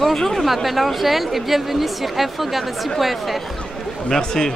Bonjour, je m'appelle Angèle et bienvenue sur infogarossi.fr. Merci.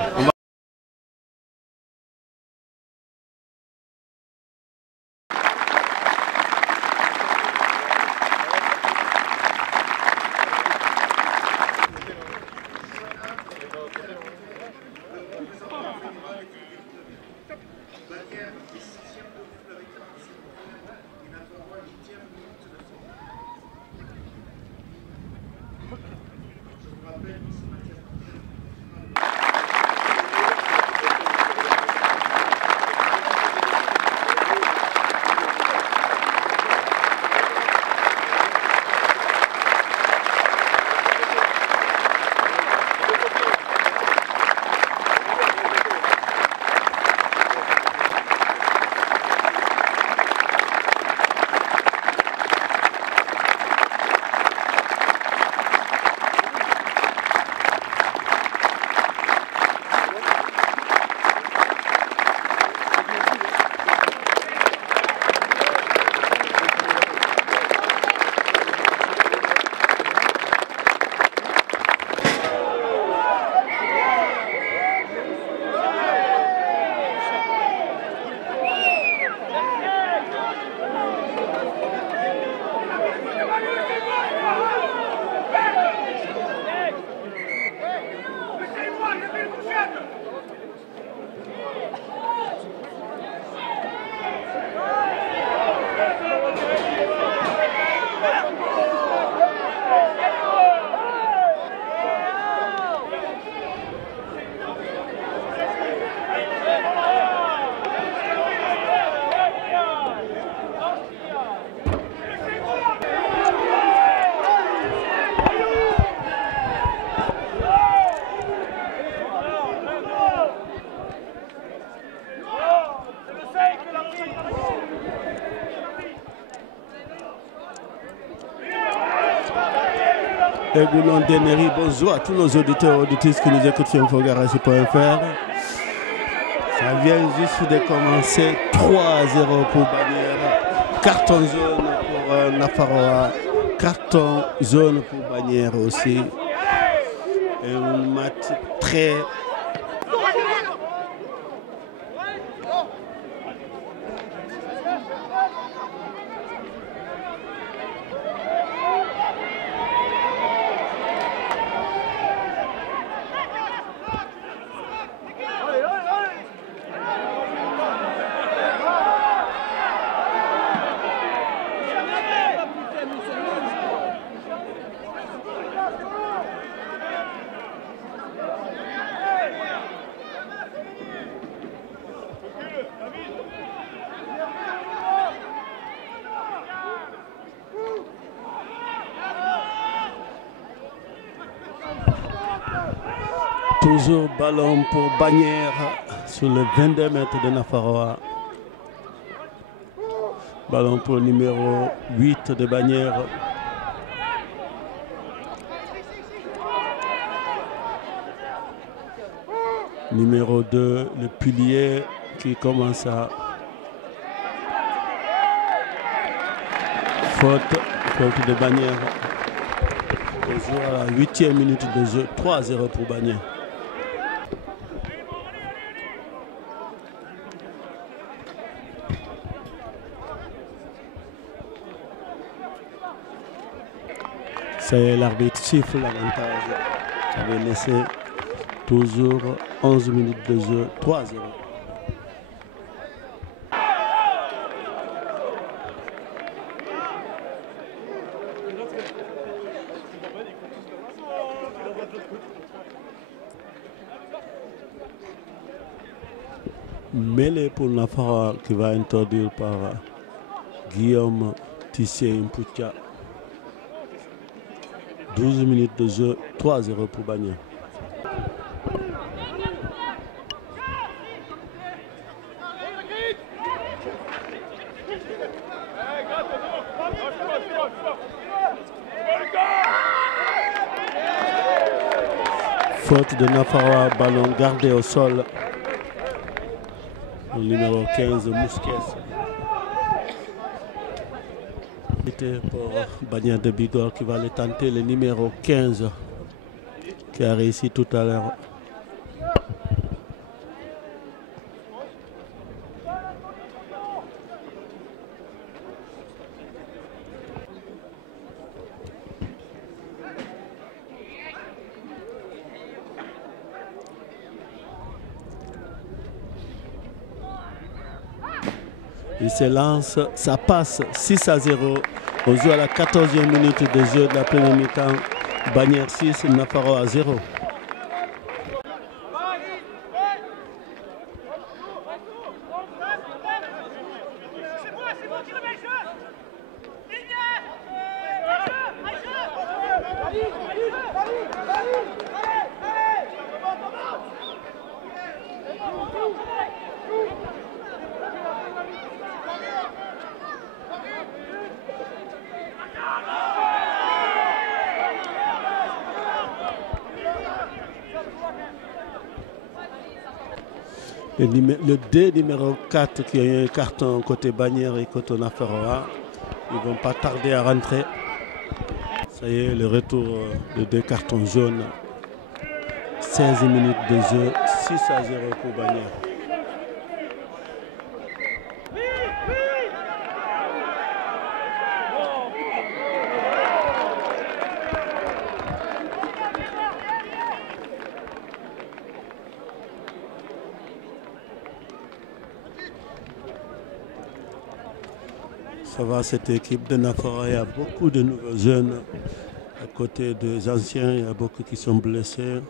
Goulon Dennery, bonjour à tous nos auditeurs et auditrices qui nous écoutent sur infogarossi.fr. Ça vient juste de commencer 3-0 pour Bagnères. Carton jaune pour Nafaroa. Carton jaune pour Bagnères aussi. Et un match très... Toujours ballon pour Bagnères sur le 22 mètres de Nafaroa. Ballon pour le numéro 8 de Bagnères. Numéro 2, le pilier qui commence à... Faute de Bagnères. Toujours à la 8e minute de jeu, 3-0 pour Bagnères. Ça y est, l'arbitre siffle l'avantage. Ça avait laissé toujours 11 minutes de jeu, 3-0. Mêlée pour Nafaroa qui va introduire par Guillaume Tissier-Impoutia. 12 minutes de jeu, 3-0 pour Bagnères. Faute de Nafaroa, ballon gardé au sol. Le numéro 15, Mousquet. C'était pour Bagnères de Bigorre qui va le tenter, le numéro 15 qui a réussi tout à l'heure. Il se lance, ça passe 6-0. On joue à la 14e minute de jeu de la première mi-temps. Bagnères 6, Nafarroa 0. Le D numéro 4 qui a eu un carton côté Bagnères et côté Nafarroa, ils ne vont pas tarder à rentrer. Ça y est, le retour de 2 cartons jaunes. 16 minutes de jeu, 6-0 pour Bagnères. Ça va, cette équipe de Nafarroa, il y a beaucoup de nouveaux jeunes à côté des anciens, il y a beaucoup qui sont blessés.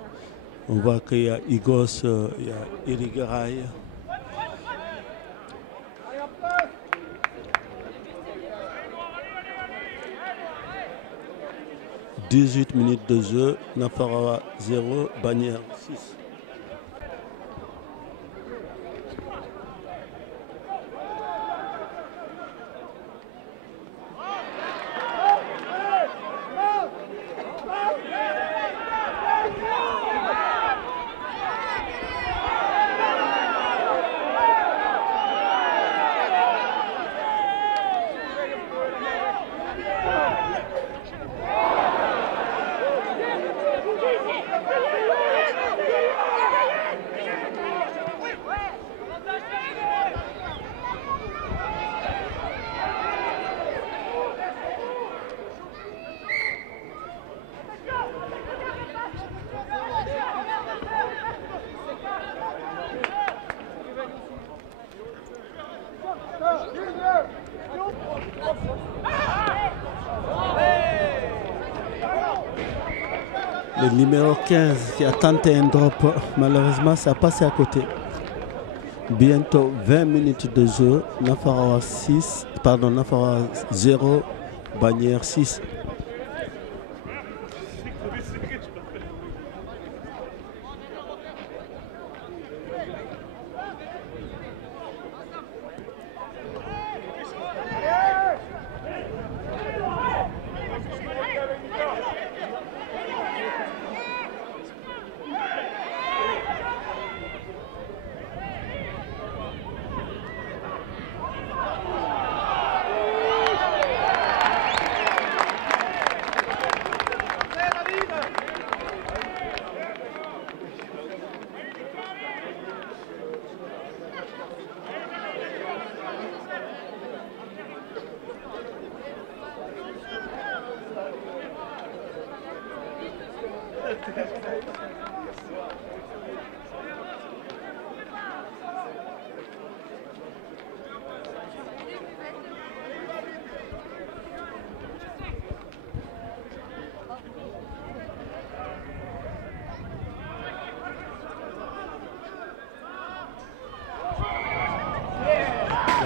On voit qu'il y a Igos, il y a Irigaray. « 18 minutes de jeu, Nafarroa 0, Bagnères 6. Le numéro 15 qui a tenté un drop, malheureusement ça a passé à côté. Bientôt 20 minutes de jeu, Nafarroa 0, Bagnères 6.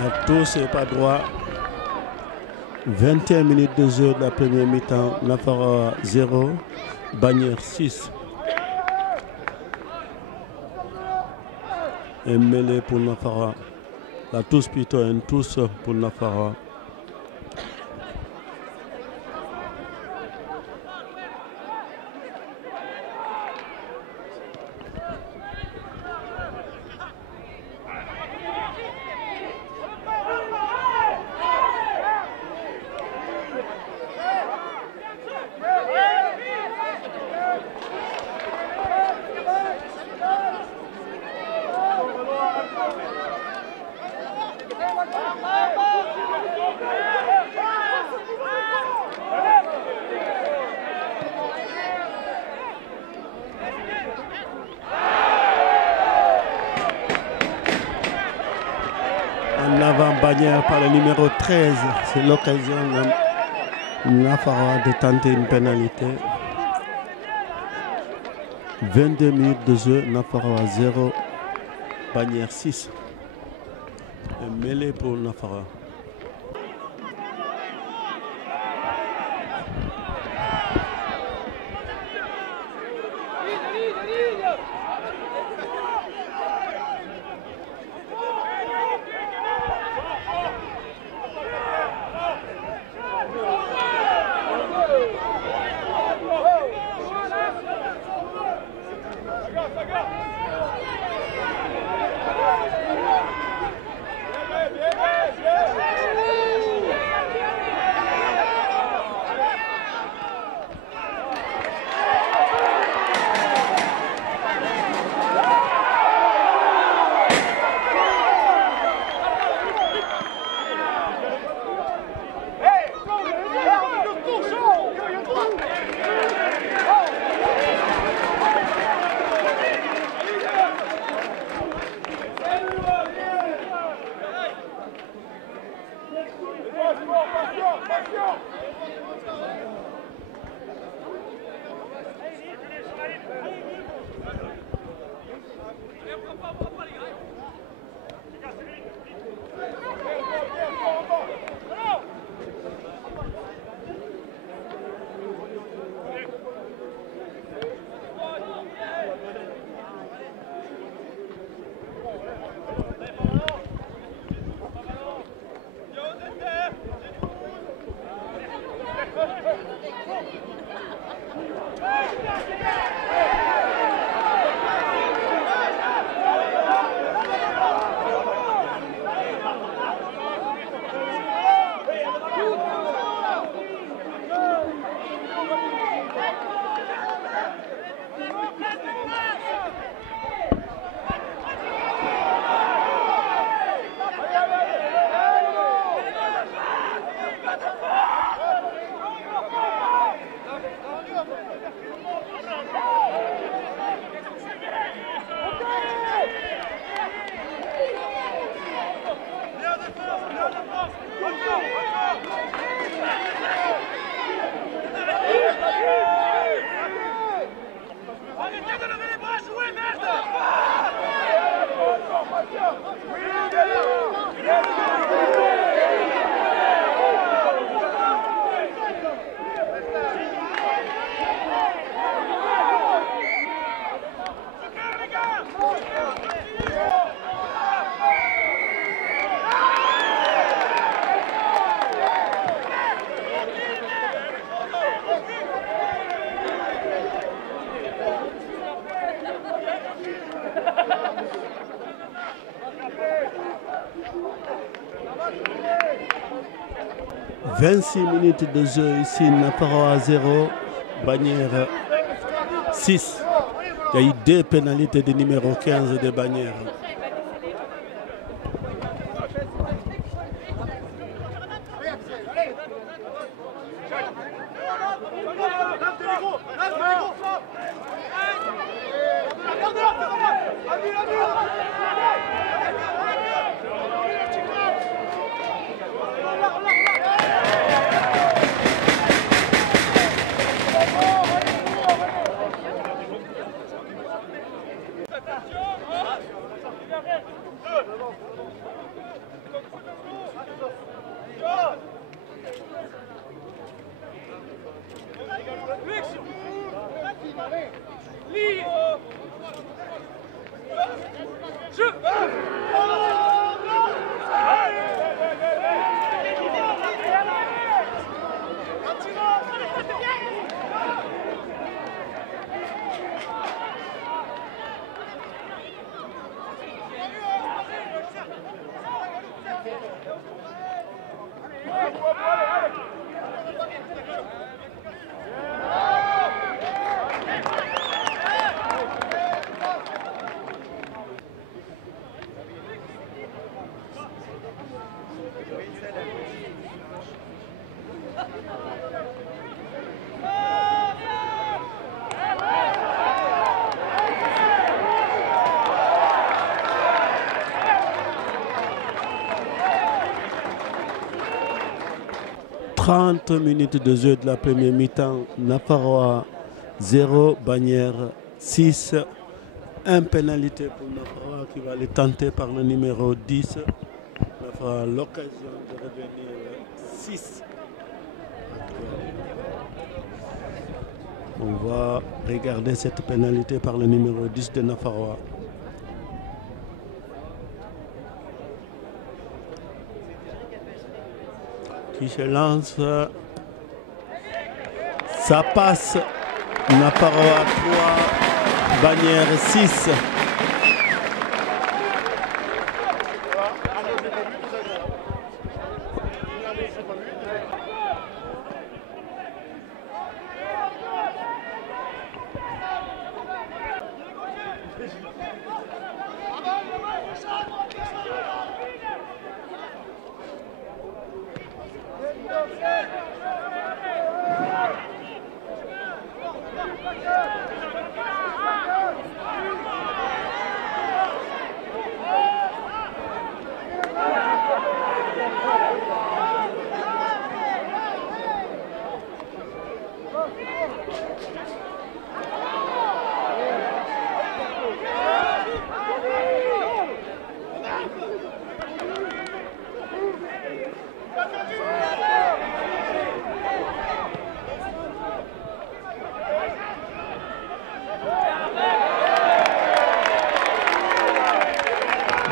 La touche n'est pas droit. 21 minutes de jeu de la première mi-temps. Nafarroa 0, Bagnères 6. Un mêlée pour Nafarroa. La touche plutôt, une touche pour Nafarroa. En avant-bannière par le numéro 13. C'est l'occasion de Nafarroa de tenter une pénalité. 22 minutes de jeu, Nafarroa 0, bannière 6. Un mêlée pour Nafarroa. « 26 minutes de jeu ici, Nafarroa 0, bannière 6. Il y a eu 2 pénalités de numéro 15 de bannière. 30 minutes de jeu de la première mi-temps. Nafaroa 0, Bagnères 6. Un pénalité pour Nafaroa qui va aller tenter par le numéro 10. Nafaroa a l'occasion de revenir 6. On va regarder cette pénalité par le numéro 10 de Nafaroa. Qui se lance. Ça passe. Nafaroa 3, Bagnères 6.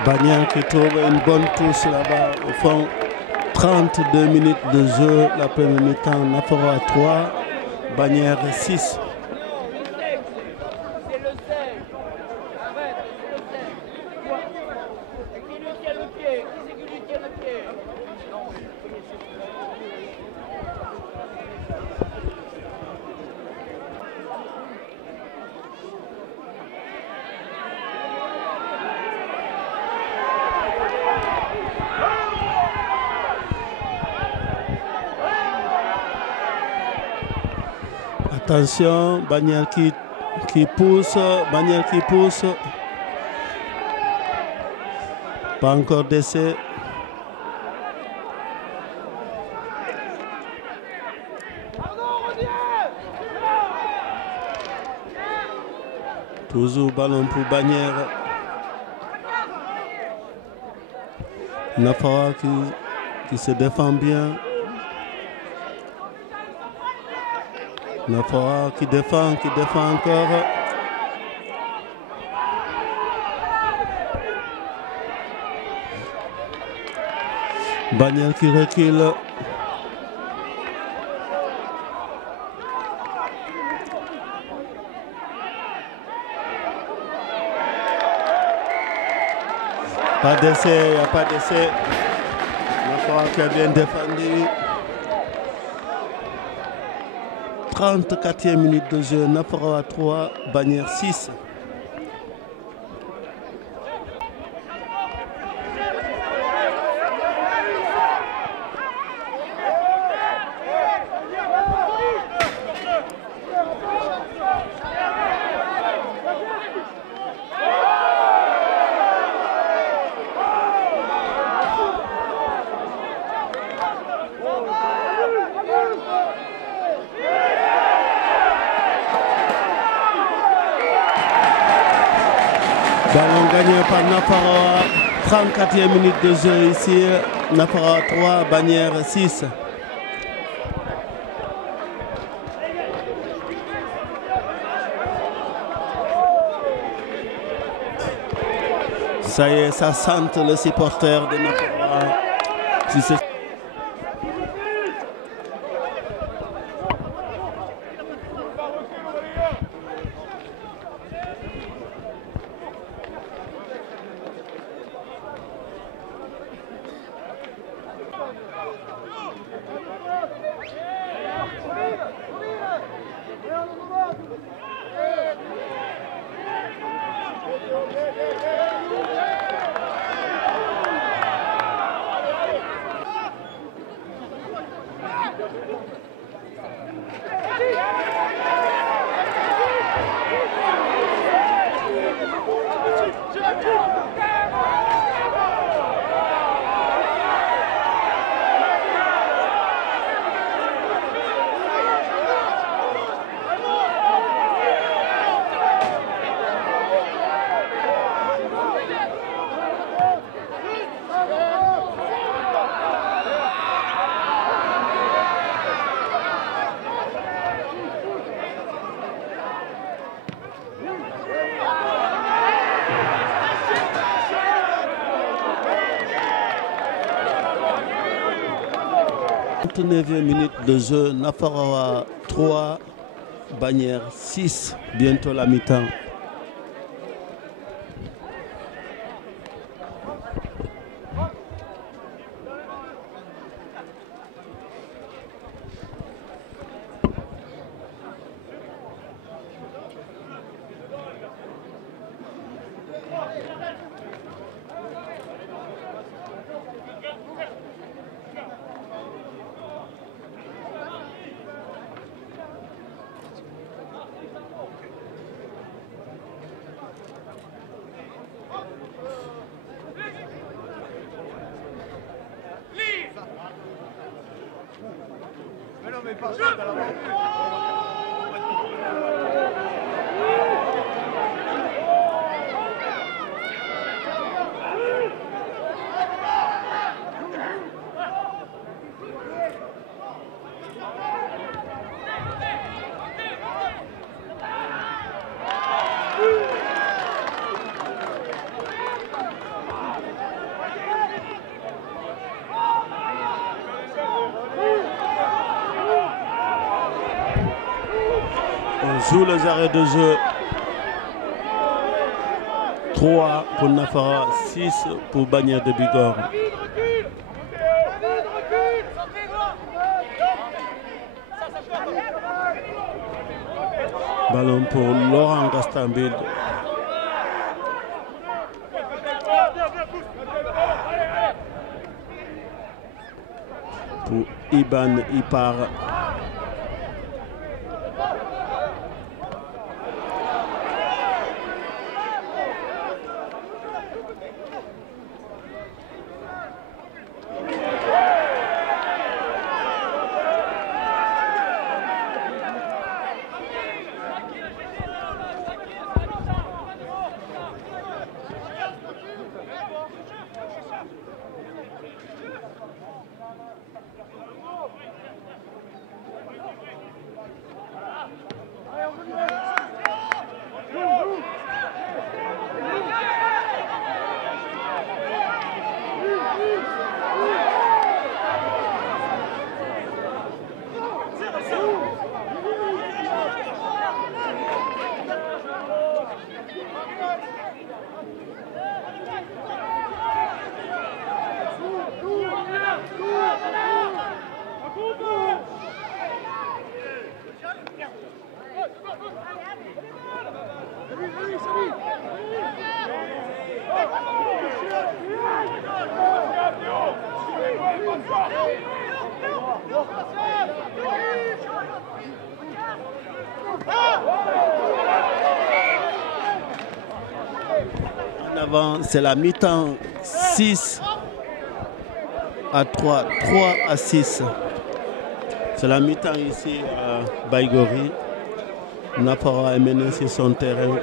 Bagnères qui trouve une bonne touche là-bas au fond. 32 minutes de jeu, la première mi-temps. Nafaroa 3, Bagnères 6. Attention, Bagnères qui pousse, Bagnères qui pousse. Pas encore d'essai. Toujours ballon pour Bagnères. Nafaroa qui se défend bien. Nafaroa qui défend encore. Bagnères qui recule. Pas d'essai, il n'y a pas d'essai. Nafaroa qui a bien défendu. 34e minute de jeu, Nafaroa 3, Bagnères 6. Ballon gagné par Nafaroa, 34e minute de jeu ici, Nafaroa 3, Bagnères 6. Ça y est, ça sente le supporter de Nafaroa. 39e minute de jeu, Nafarawa 3, Bagnères 6, bientôt la mi-temps. Joue les arrêts de jeu. 3 pour Nafara, 6 pour Bagnères de Bigorre. Ballon pour Laurent Gastambil. Pour Iban Ipar. En avant, c'est la mi-temps, 6 à 3, 3 à 6. C'est la mi-temps ici à Baïgori. Nafara est mené sur son terrain.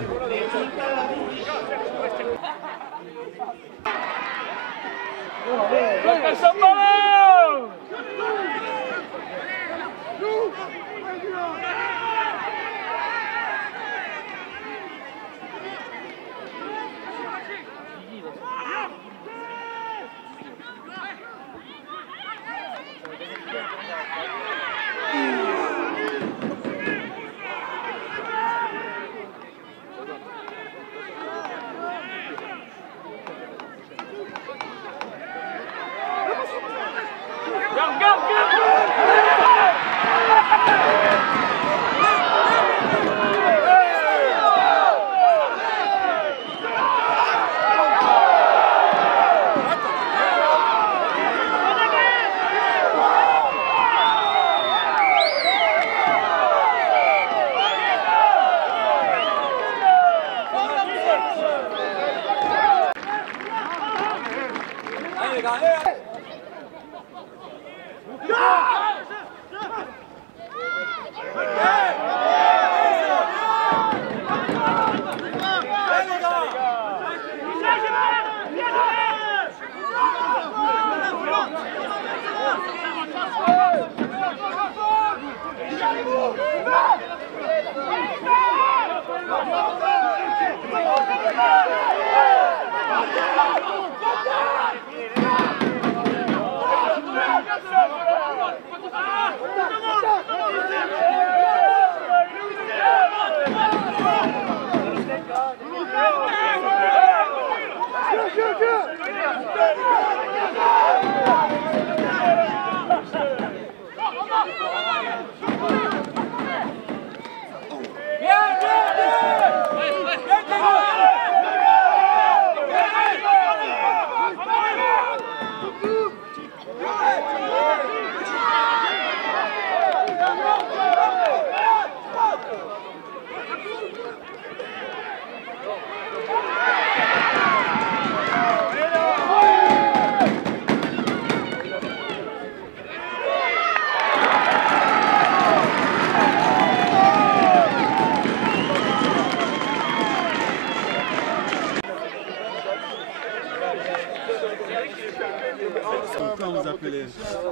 Comment vous appelez?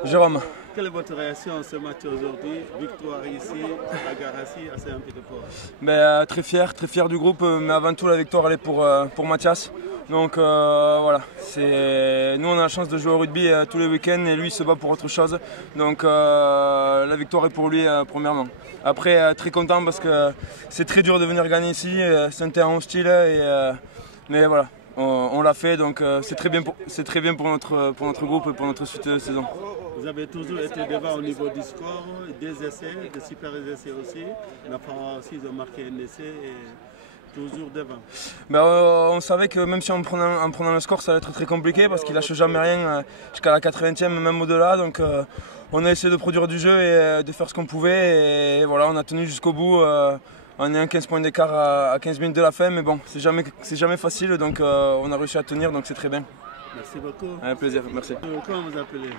Jérôme. Quelle est votre réaction à ce match aujourd'hui? Victoire ici à Garassi, à Saint-Pétersbourg. Très fier du groupe, mais avant tout la victoire elle est pour Mathias. Donc voilà, nous on a la chance de jouer au rugby tous les week-ends et lui il se bat pour autre chose. Donc la victoire est pour lui premièrement. Après très content parce que c'est très dur de venir gagner ici, c'est un terrain hostile mais voilà. On l'a fait, donc c'est très bien pour notre groupe et pour notre suite de saison. Vous avez toujours été devant au niveau du score, des essais, des super essais aussi. La France aussi, ils ont marqué un essai et toujours devant. On savait que même si en prenant le score, ça allait être très compliqué parce qu'il lâche jamais rien jusqu'à la 80e, même au-delà. Donc on a essayé de produire du jeu et de faire ce qu'on pouvait. Et voilà, on a tenu jusqu'au bout. On est à 15 points d'écart à 15 minutes de la fin, mais bon, c'est jamais facile, donc on a réussi à tenir, donc c'est très bien. Merci beaucoup. Un plaisir, merci. Comment vous appelez?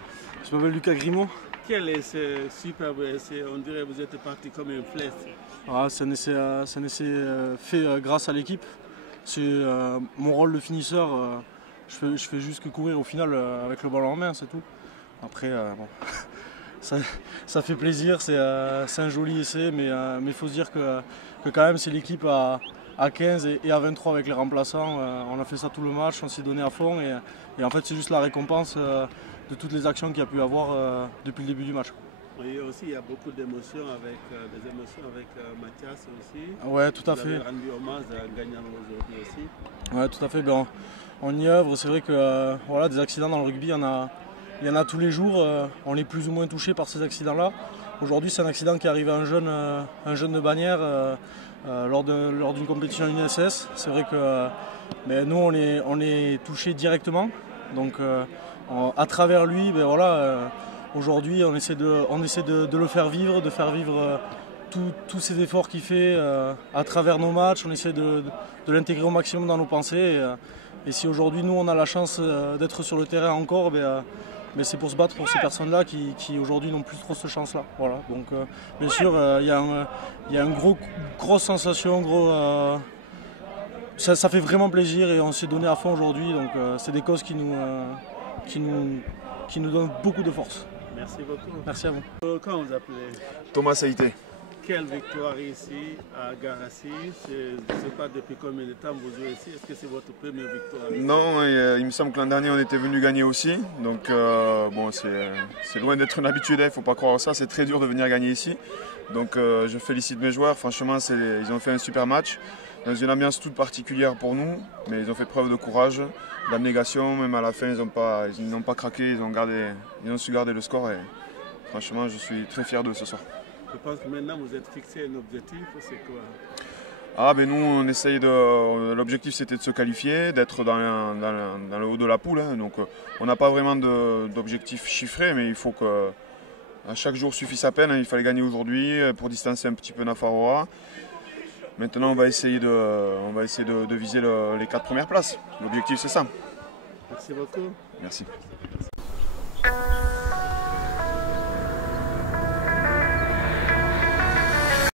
Je m'appelle Lucas Grimaud. Quel est ce superbe essai? On dirait que vous êtes parti comme une flèche. C'est un essai fait grâce à l'équipe. C'est mon rôle de finisseur. Je fais juste que courir au final avec le ballon en main, c'est tout. Après, bon. Ça fait plaisir, c'est un joli essai, mais il faut se dire que quand même c'est l'équipe à 15 et à 23 avec les remplaçants. On a fait ça tout le match, on s'est donné à fond et en fait c'est juste la récompense de toutes les actions qu'il y a pu avoir depuis le début du match. Oui, aussi, il y a beaucoup d'émotions avec Mathias aussi. Ouais, tout à fait. Vous avez rendu hommage à gagnant aujourd'hui aussi. Ouais, tout à fait. On y œuvre. C'est vrai que voilà, des accidents dans le rugby, il y en a tous les jours. On est plus ou moins touché par ces accidents-là. Aujourd'hui, c'est un accident qui est arrivé à un jeune de Bagnères lors d'une compétition UNSS. C'est vrai que nous, on est touché directement. Donc, à travers lui, aujourd'hui, on essaie de le faire vivre, de faire vivre tous ces efforts qu'il fait à travers nos matchs. On essaie de l'intégrer au maximum dans nos pensées. Et si aujourd'hui, nous, on a la chance d'être sur le terrain encore, mais c'est pour se battre pour ces personnes-là qui aujourd'hui n'ont plus trop cette chance-là. Voilà. Donc, bien sûr, il y a une grosse sensation, ça fait vraiment plaisir et on s'est donné à fond aujourd'hui. Donc, c'est des causes qui nous donnent beaucoup de force. Merci beaucoup. Merci à vous. Comment vous appelez? Thomas Saïté. Quelle victoire ici à Garassi. Je ne sais pas depuis combien de temps vous jouez ici. Est-ce que c'est votre première victoire ici? Non, il me semble que l'an dernier on était venu gagner aussi. Donc c'est loin d'être une habitude, il ne faut pas croire ça. C'est très dur de venir gagner ici. Donc je félicite mes joueurs. Franchement, ils ont fait un super match. Dans une ambiance toute particulière pour nous. Mais ils ont fait preuve de courage, d'abnégation. Même à la fin, ils n'ont pas craqué. Ils ont su garder le score. Et franchement, je suis très fier d'eux ce soir. Je pense que maintenant vous êtes fixé un objectif, c'est quoi? Nous on essaye l'objectif c'était de se qualifier, d'être dans le haut de la poule. Donc on n'a pas vraiment d'objectif chiffré, mais il faut que chaque jour suffit sa peine. Il fallait gagner aujourd'hui pour distancer un petit peu Nafarroa. Maintenant on va essayer de viser les 4 premières places. L'objectif c'est ça. Merci beaucoup. Merci.